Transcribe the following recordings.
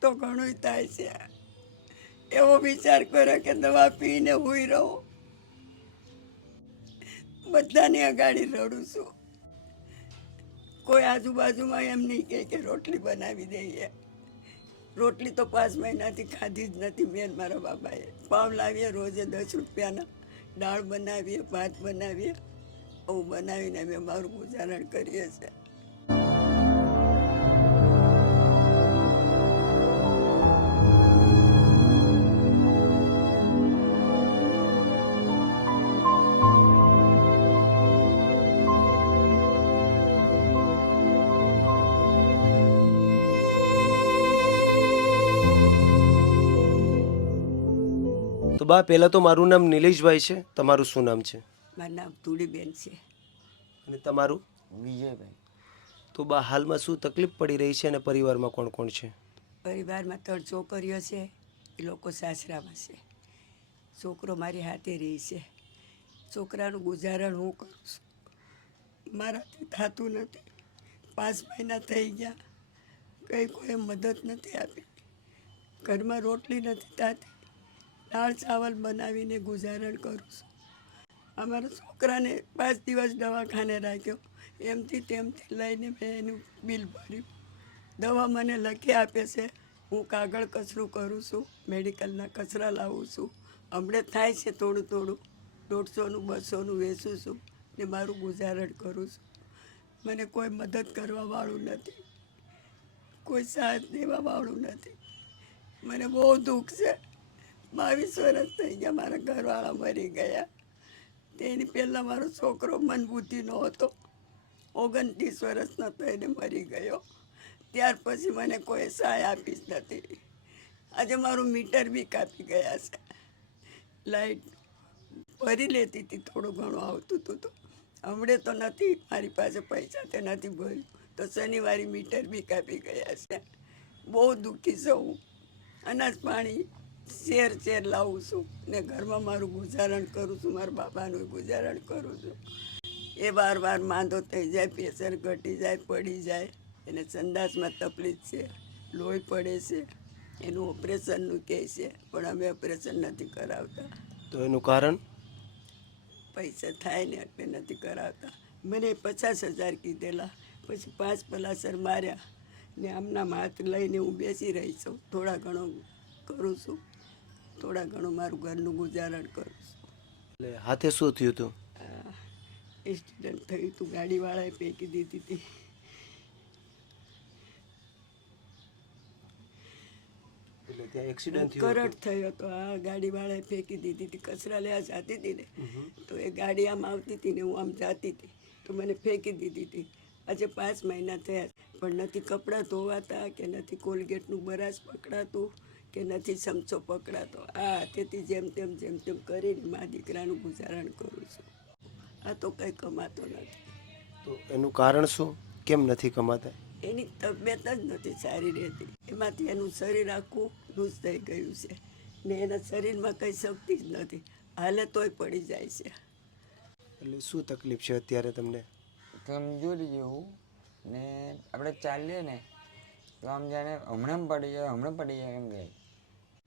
તો ઘણું થાય છે. એવો વિચાર કરે કે દવા પીને હોઈ રહો. બધાની અગાડી રડું છું. કોઈ આજુબાજુમાં એમ નહીં કહે કે રોટલી બનાવી દઈએ. રોટલી તો પાંચ મહિનાથી ખાધી જ નથી મેં મારા બાબાએ. પાવ લાવીએ રોજે દસ રૂપિયાના. દાળ બનાવીએ, ભાત બનાવીએ. આવું બનાવીને અમે મારું ગુજારણ કરીએ છીએ. તો બા પહેલાં તો મારું નામ નિલેશભાઈ છે. તમારું શું નામ છે? મારું નામ તુડીબેન છે. અને તમારું? વિજયભાઈ. તો બા હાલમાં શું તકલીફ પડી રહી છે અને પરિવારમાં કોણ કોણ છે? પરિવારમાં ત્રણ છોકરીઓ છે. એ લોકો સાસરામાં છે. છોકરો મારી હાથે રહી છે. છોકરાનું ગુજારણ હું કરું છું. મારાથી થતું નથી. પાંચ મહિના થઈ ગયા. કંઈ કોઈ મદદ નથી આપી. ઘરમાં રોટલી નથી થતી. દાળ, ચાવલ બનાવીને ગુજારણ કરું છું. અમારા છોકરાને પાંચ દિવસ દવાખાને રાખ્યો. એમથી તેમથી લઈને મેં એનું બિલ ભર્યું. દવા મને લખી આપે છે, હું કાગળ કચરું કરું છું, મેડિકલના કચરા લાવું છું. હમણાં થાય છે થોડું થોડું. દોઢસોનું, બસોનું વેચું છું ને મારું ગુજારણ કરું છું. મને કોઈ મદદ કરવાવાળું નથી. કોઈ સાથ દેવાવાળું નથી. મને બહુ દુઃખ છે. બાવીસ વર્ષ થઈ ગયા, મારા ઘરવાળા મરી ગયા. તેની પહેલાં મારો છોકરો મનબુદ્ધિનો હતો ઓગણત્રીસ વર્ષનો એને મરી ગયો. ત્યાર પછી મને કોઈ સહાય આપી જ નથી. આજે મારું મીટર બી કાપી ગયા છે. લાઈટ ભરી લેતી હતી, થોડું ઘણું આવતું હતું તો. હમણે તો નથી, મારી પાસે પૈસા તે નથી ભર્યું. તો શનિવારે મીટર બી કાપી ગયા છે. બહુ દુઃખી છું. અનાજ પાણી શેર શેર લાવું છું ને ઘરમાં મારું ગુજારણ કરું છું મારા બાપાનું ગુજારણ કરું છું. એ વાર વાર માંદો થઈ જાય પ્રેશર ઘટી જાય પડી જાય. એને સંદાસમાં તકલીફ છે લોહી પડે છે એનું ઓપરેશનનું કહે છે પણ અમે ઓપરેશન નથી કરાવતા. તો એનું કારણ? પૈસા થાય ને એટલે નથી કરાવતા. મને પચાસ હજાર કીધેલા પછી પાંચ પલાસર માર્યા ને આમના હાથ લઈને હું બેસી રહી છું. થોડા ઘણો કરું છું. થોડા ઘણું મારું ઘરનું ગુજારણ કરું છું. એટલે હાથે શું થયું હતું? એક્સિડન્ટ થયું હતું ગાડીવાળાએ ફેંકી દીધી હતી. એટલે ત્યાં એક્સિડન્ટ કરટ થયો તો આ ગાડીવાળાએ ફેંકી દીધી હતી કચરા લેવા જતી હતી ને તો એ ગાડી આમ આવતી હતી ને હું આમ જાતી હતી તો મને ફેંકી દીધી હતી. આજે પાંચ મહિના થયા પણ નથી કપડાં ધોવાતા કે નથી કોલગેટનું બરાશ પકડાતું. કે નથી ચમચો પકડાતો આ હાથેથી જેમ તેમ જેમ તેમ કરીને મા દીકરાનું ગુજારણ કરું છું. આ તો કંઈ કમાતો નથી. તો એનું કારણ શું? કેમ નથી કમાતા? એની તબિયત જ નથી સારી રહેતી. એમાંથી એનું શરીર આખું લૂઝ થઈ ગયું છે. ને એના શરીરમાં કંઈ શક્તિ જ નથી. હાલે તોય પડી જાય છે. એટલે શું તકલીફ છે અત્યારે તમને? કમજોરી જેવું ને આપણે ચાલીએ ને તો આમ હમણાં પડી જાય, હમણાં પડી જાય એમ કહે.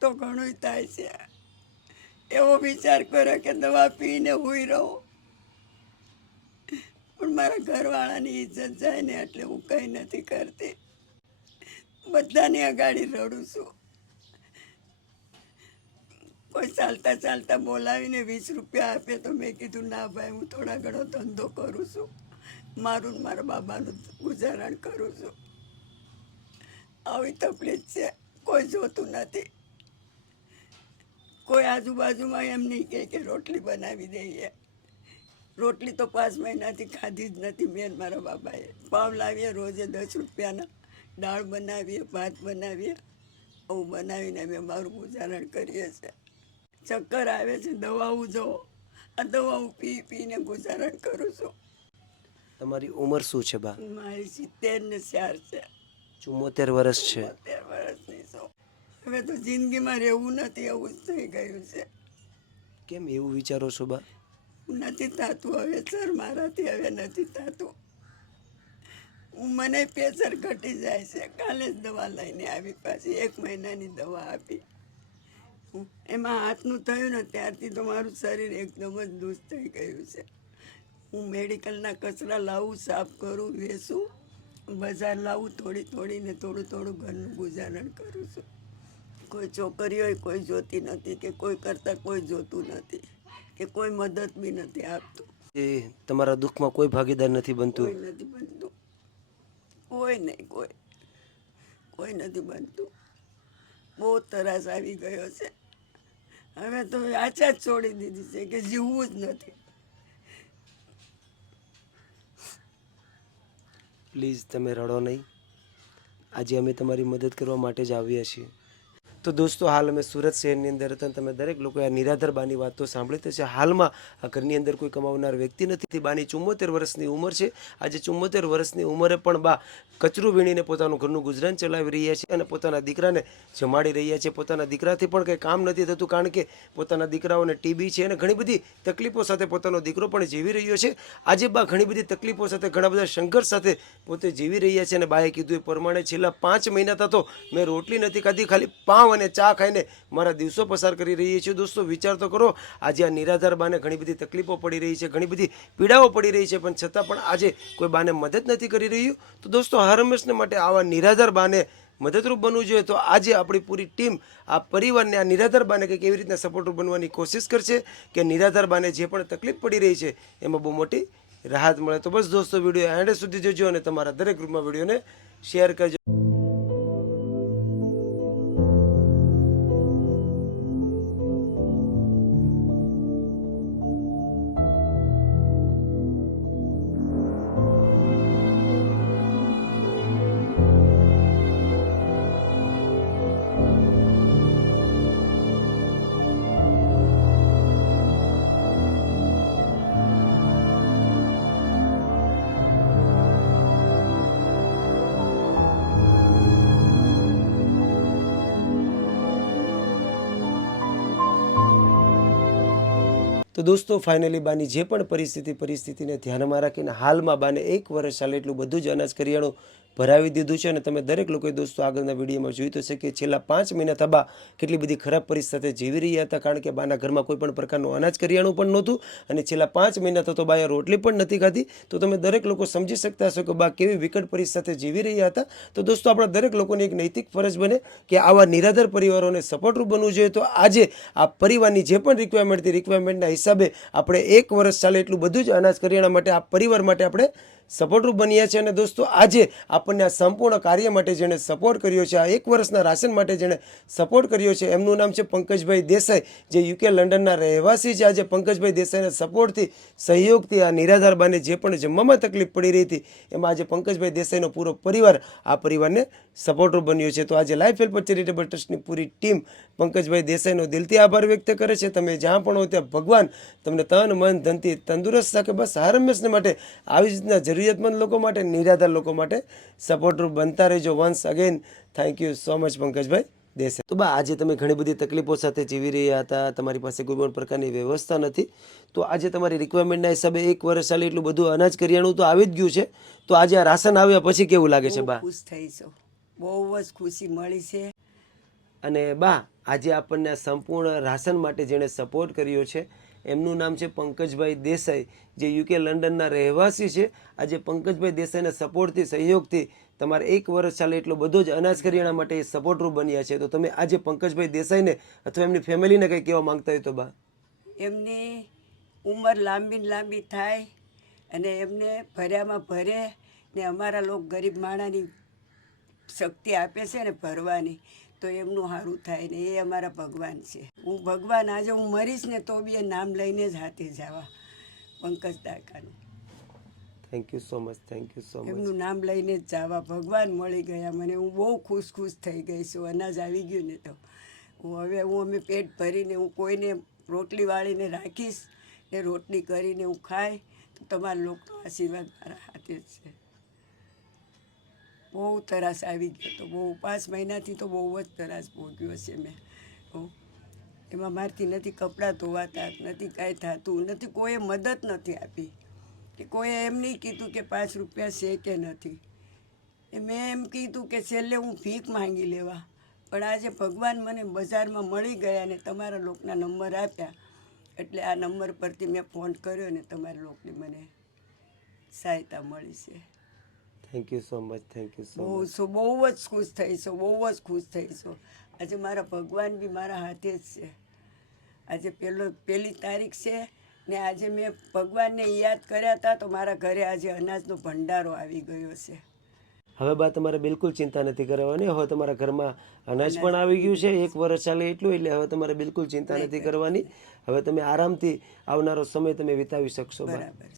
તો ઘણું થાય છે. એવો વિચાર કરે કે દવા પીને હોઈ રહું. પણ મારા ઘરવાળાની ઇજ્જત જાય ને એટલે હું કંઈ નથી કરતી. બધાની અગાડી રડું છું. કોઈ ચાલતા ચાલતા બોલાવીને વીસ રૂપિયા આપે તો મેં કીધું, ના ભાઈ, હું થોડા ઘણો ધંધો કરું છું. મારું મારા બાબાનું ગુજારણ કરું છું. આવી તકલીફ છે. કોઈ જોતું નથી. કોઈ આજુબાજુમાં એમ નહીં કહે કે રોટલી બનાવી દઈએ. રોટલી તો પાંચ મહિનાથી ખાધી જ નથી મેં મારા બાબાએ. પાવ લાવીએ રોજે દસ રૂપિયાના. દાળ બનાવીએ ભાત બનાવીએ. આવું બનાવીને અમે મારું ગુજારણ કરીએ છીએ. ચક્કર આવે છે દવાઓ જો. આ દવાઓ પી પીને ગુજારણ કરું છું. તમારી ઉંમર શું છે બા? મારી સિત્તેર ને ચાર છે. ચુમ્મોતેર વર્ષ છે. હવે તો જિંદગીમાં રહેવું નથી એવું જ થઈ ગયું છે. કેમ એવું વિચારો છો બા? નથી થતું હવે સર મારાથી હવે નથી થતું. હું મને પ્રેશર ઘટી જાય છે. કાલે જ દવા લઈને આવી પાછી એક મહિનાની દવા આપી. એમાં હાથનું થયું ને ત્યારથી તો મારું શરીર એકદમ જ દુષ થઈ ગયું છે. હું મેડિકલના કચરા લાવું સાફ કરું વેચું. બજાર લાવું થોડી થોડીને થોડું થોડું ઘરનું ગુજારણ કરું છું. કોઈ છોકરીઓ કોઈ જોતી નથી કે કોઈ કરતાં કોઈ જોતું નથી કે કોઈ મદદ બી નથી આપતું. એ તમારા દુઃખમાં કોઈ ભાગીદાર નથી બનતું? કોઈ નથી બનતું. કોઈ નહીં કોઈ. કોઈ નથી બનતું. બહુ તરાસ આવી ગયો છે. હવે તો આચા જ છોડી દીધી છે કે જીવવું જ નથી. પ્લીઝ તમે રડો નહીં. આજે અમે તમારી મદદ કરવા માટે જ આવ્યા છીએ. તો દોસ્તો, હાલ અમે સુરત શહેરની અંદર હતા તમે દરેક લોકોએ આ નિરાધાર બાની વાત સાંભળી તો છે. હાલમાં આ ઘરની અંદર કોઈ કમાવનાર વ્યક્તિ નથી. બાની ચુમ્મોતેર વર્ષની ઉંમર છે. આજે ચુમ્મોતેર વર્ષની ઉંમરે પણ બા કચરું વીણીને પોતાનું ઘરનું ગુજરાન ચલાવી રહ્યા છે અને પોતાના દીકરાને જમાડી રહ્યા છે. પોતાના દીકરાથી પણ કંઈ કામ નથી થતું, કારણ કે પોતાના દીકરાઓને ટીબી છે અને ઘણી બધી તકલીફો સાથે પોતાનો દીકરો પણ જીવી રહ્યો છે. આજે બા ઘણી બધી તકલીફો સાથે, ઘણા બધા સંઘર્ષ સાથે પોતે જીવી રહ્યા છે અને બાએ કીધું એ પ્રમાણે છેલ્લા પાંચ મહિનાથી તો મેં રોટલી નથી ખાધી, ખાલી પાવ અને ચા ખાઈને મારા દિવસો પસાર કરી રહીએ છીએ. દોસ્તો, વિચાર તો કરો, આજે આ નિરાધાર બાને ઘણી બધી તકલીફો પડી રહી છે, ઘણી બધી પીડાઓ પડી રહી છે, પણ છતાં પણ આજે કોઈ બાને મદદ નથી કરી રહ્યું. તો દોસ્તો હર હંમેશને માટે આવા નિરાધાર બાને મદદરૂપ બનવું જોઈએ. તો આજે આપણી પૂરી ટીમ આ પરિવારને આ નિરાધાર બાને કંઈક એવી રીતના સપોર્ટરૂપ બનવાની કોશિશ કરશે કે નિરાધાર બાને જે પણ તકલીફ પડી રહી છે, એમાં બહુ મોટી રાહત મળે. તો બસ દોસ્તો, વીડિયો એન્ડ સુધી જોજો અને તમારા દરેક ગ્રુપમાં વિડીયોને શેર કરજો. તો દોસ્તો ફાઇનલી બાની જે પણ પરિસ્થિતિ, પરિસ્થિતિને ધ્યાનમાં રાખીને હાલમાં બાને એક વર્ષ ચાલે એટલું બધું જ અનાજ કરિયાણું ભરાવી દીધું છે અને તમે દરેક લોકોએ દોસ્તો આગળના વિડીયોમાં જોયું તો છે. કે છેલ્લા પાંચ મહિના થબા કેટલી બધી ખરાબ પરિસ્થિતિ જીવી રહ્યા હતા, કારણ કે બાના ઘરમાં કોઈ પણ પ્રકારનું અનાજ કરિયાણું પણ નહોતું અને છેલ્લા પાંચ મહિના તો બાએ રોટલી પણ નથી ખાધી. તો તમે દરેક લોકો સમજી શકતા હશો કે બા કેવી વિકટ પરિસ્થિતિ જીવી રહ્યા હતા. તો દોસ્તો આપણા દરેક લોકોની એક નૈતિક ફરજ બને કે આવા નિરાધાર પરિવારોને સપોર્ટરૂપ બનવું જોઈએ. તો આજે આ પરિવારની જે પણ રિક્વાયરમેન્ટ હતી રિક્વાયરમેન્ટના હિસાબે આપણે એક વર્ષ ચાલે એટલું બધું જ અનાજ કરિયાણા માટે, આ પરિવાર માટે આપણે સપોર્ટરૂપ બન્યા છે અને દોસ્તો, આજે આપણને આ સંપૂર્ણ કાર્ય માટે જેણે સપોર્ટ કર્યો છે, આ એક વર્ષના રાશન માટે જેણે સપોર્ટ કર્યો છે, એમનું નામ છે પંકજભાઈ દેસાઈ, જે યુકે લંડનના રહેવાસી છે. આજે પંકજભાઈ દેસાઈના સપોર્ટથી સહયોગથી આ નિરાધાર બાને જે પણ જમવામાં તકલીફ પડી રહી હતી, એમાં આજે પંકજભાઈ દેસાઈનો પૂરો પરિવાર આ પરિવારને સપોર્ટરૂપ બન્યો છે. તો આજે લાઈફ હેલ્પ ચેરિટેબલ ટ્રસ્ટની પૂરી ટીમ પંકજભાઈ દેસાઈનો દિલથી આભાર વ્યક્ત કરે છે. તમે જ્યાં પણ હો ત્યાં ભગવાન તમને તન મન ધનથી તંદુરસ્ત રાખે. બસ હર હંમેશને માટે આવી રીતના જરૂરિયાતમંદ લોકો માટે નિરાધાર લોકો માટે સપોર્ટરૂપ બનતા રહેજો. Once again thank you so much Pankajbhai Desai. તો બા આજે તમે ઘણી બધી તકલીફો સાથે જીવી રહ્યા હતા. તમારી પાસે કોઈ પણ પ્રકારની વ્યવસ્થા નથી. તો આજે તમારી રિક્વાયરમેન્ટના હિસાબે એક વર્ષ ચાલે એટલું બધું અનાજ કરિયાણું તો આવી જ ગયું છે. તો આજે આ રાશન આવ્યા પછી કેવું લાગે છે બા? ખુશ થઈ છો. બહુ જ ખુશી મળી છે. અને બા આજે આપણને સંપૂર્ણ રાશન માટે જેણે સપોર્ટ કર્યો છે, એમનું નામ છે પંકજભાઈ દેસાઈ, જે યુકે લંડનના રહેવાસી છે. આજે પંકજભાઈ દેસાઈના સપોર્ટથી સહયોગથી તમારે એક વર્ષ ચાલે એટલો બધો જ અનાજ કરિયાણા માટે એ સપોર્ટરૂપ બન્યા છે. તો તમે આજે પંકજભાઈ દેસાઈને અથવા એમની ફેમિલીને કંઈ કહેવા માંગતા હોય તો બા. એમની ઉંમર લાંબી લાંબી થાય અને એમને ભર્યામાં ભરે ને અમારા લોક ગરીબ માણાની શક્તિ આપે છે ને ભરવાની. તો એમનું સારું થાય ને એ અમારા ભગવાન છે. હું ભગવાન આજે હું મરીશ ને તો બી એ નામ લઈને જ હાથે જવા Pankaj દાકાનું thank you so much thank you so much એમનું નામ લઈને જ જવા. ભગવાન મળી ગયા મને. હું બહુ ખુશ ખુશ થઈ ગઈ છું. અનાજ આવી ગયું ને તો. હું હવે હું અમે પેટ ભરીને હું કોઈને રોટલી વાળીને રાખીશ ને રોટલી કરીને હું ખાય તો તમારા લોકોનો આશીર્વાદ મારા હાથે જ છે. બહુ તરાસ આવી ગયો તો બહુ પાંચ મહિનાથી તો બહુ જ તરાસ ભોગ્યો છે મેં. એમાં મારથી નથી કપડાં ધોવાતા નથી કાંઈ થતું, નથી કોઈએ મદદ નથી આપી. કે કોઈએ એમ નહીં કીધું કે પાંચ રૂપિયા છે કે નથી. એ મેં એમ કીધું કે છેલ્લે હું ભીખ માંગી લેવા. પણ આજે ભગવાન મને બજારમાં મળી ગયા ને તમારા લોકના નંબર આપ્યા. એટલે આ નંબર પરથી મેં ફોન કર્યો ને તમારા લોકોની મને સહાયતા મળી છે. Thank you so much thank you so બહુ સો બહુ જ ખુશ થઈશું બહુ જ ખુશ થઈશું. આજે મારા ભગવાન બી મારા હાથે જ છે. આજે પહેલો પહેલી તારીખ છે ને આજે મેં ભગવાનને યાદ કર્યા હતા તો મારા ઘરે આજે અનાજનો ભંડારો આવી ગયો છે. હવે બા તમારે બિલકુલ ચિંતા નથી કરવાની. હવે તમારા ઘરમાં અનાજ પણ આવી ગયું છે. એક વર્ષ ચાલે એટલું એટલે હવે તમારે બિલકુલ ચિંતા નથી કરવાની. હવે તમે આરામથી આવનારો સમય તમે વિતાવી શકશો બરાબર.